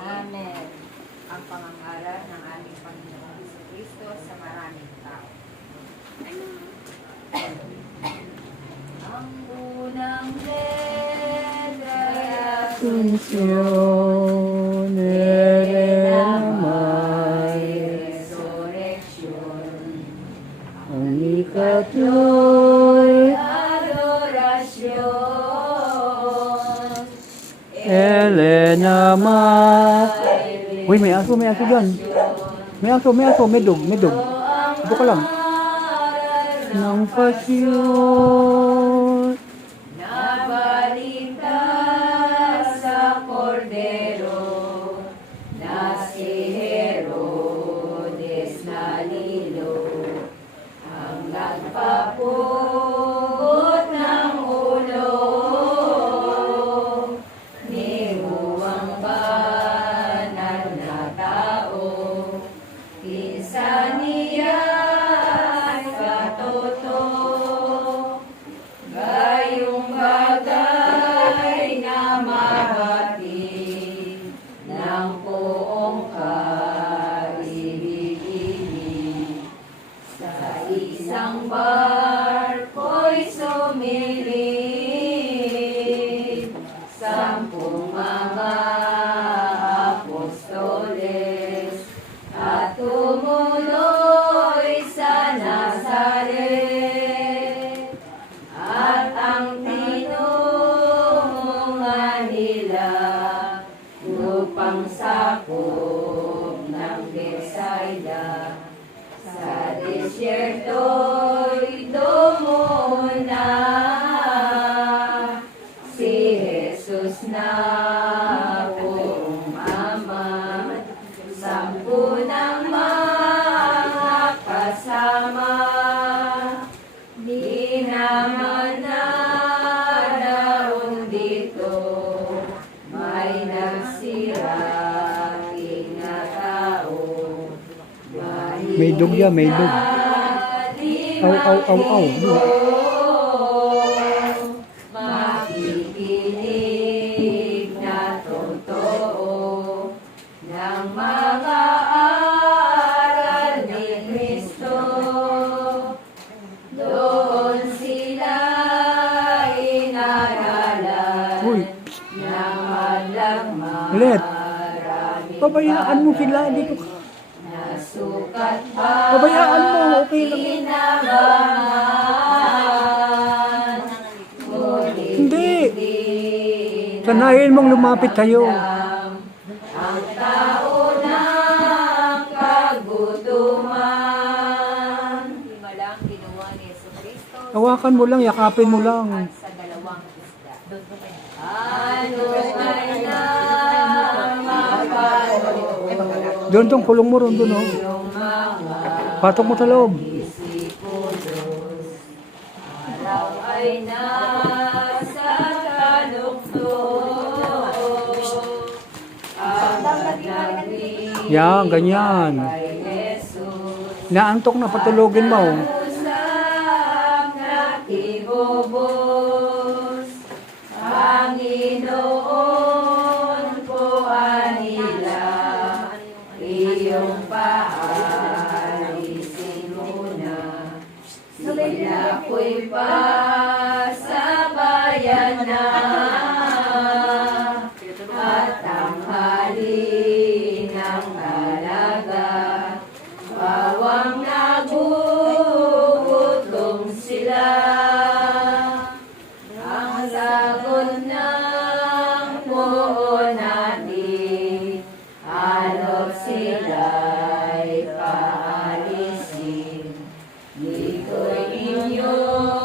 Amen. Ang pangangaral ng aming Panginoong Jesucristo sa maraming tao. Ang unang letra Asunción, may resurrection. ang ikatlo'y Adorasyon. Elena Ma. Uy, may aso dyan. May aso, may dog. Ito ka lang. Ng pasyon. Nabalita sa kordero na si Herodes nalilo ang nagpaput ng ulo ni Huwang banal na tao. Pinsan niya ay katoto, gayong bagay na mahati ng buong kaibig-ibig. Sa isang barko'y sumilip 10 mga apostoles at tumuloy sa Nazaret. At ang tinungan nila lupang sakop ng Bethsaida. Sa desyerto'y dumuna si Jesus na buong ama. 10 ng mga kasama, di naman naroon dito may nagsiraking na tao. May dog yan, may dog. Aw. Makikinig na totoo ng mga aral ni Kristo. Doon sila inaralan Uy, ng hadlang Ulit. marami Pabayaan mo sila dito. nasukat ba Pabayaan mo, okay lang. kinabangan? Ngunit Hindi. hindi Sanayin mong lumapit kayo. ang tao ng kagutuman. Lima lang ginawa ni Jesucristo Hawakan mo lang, yakapin mo lang. sa 2 isda. Ano ay namapalo Doon tong kulong mo ron doon, oh. yung mga Patok mo sa loob. disipulos. Araw ay nasa kaluktok. Ang naging Yan, ganyan. kay Jesus. Naantok na, patulogin mo. Usap na tibubos, Panginoon ko anila, iyong paalisin muna. Sila ko'y pasabayan na, at tanghali ng alaga, bawang nagugutom sila. Ang sagot ng puon natin, alok sila'y paalisin. Di ko'y inyong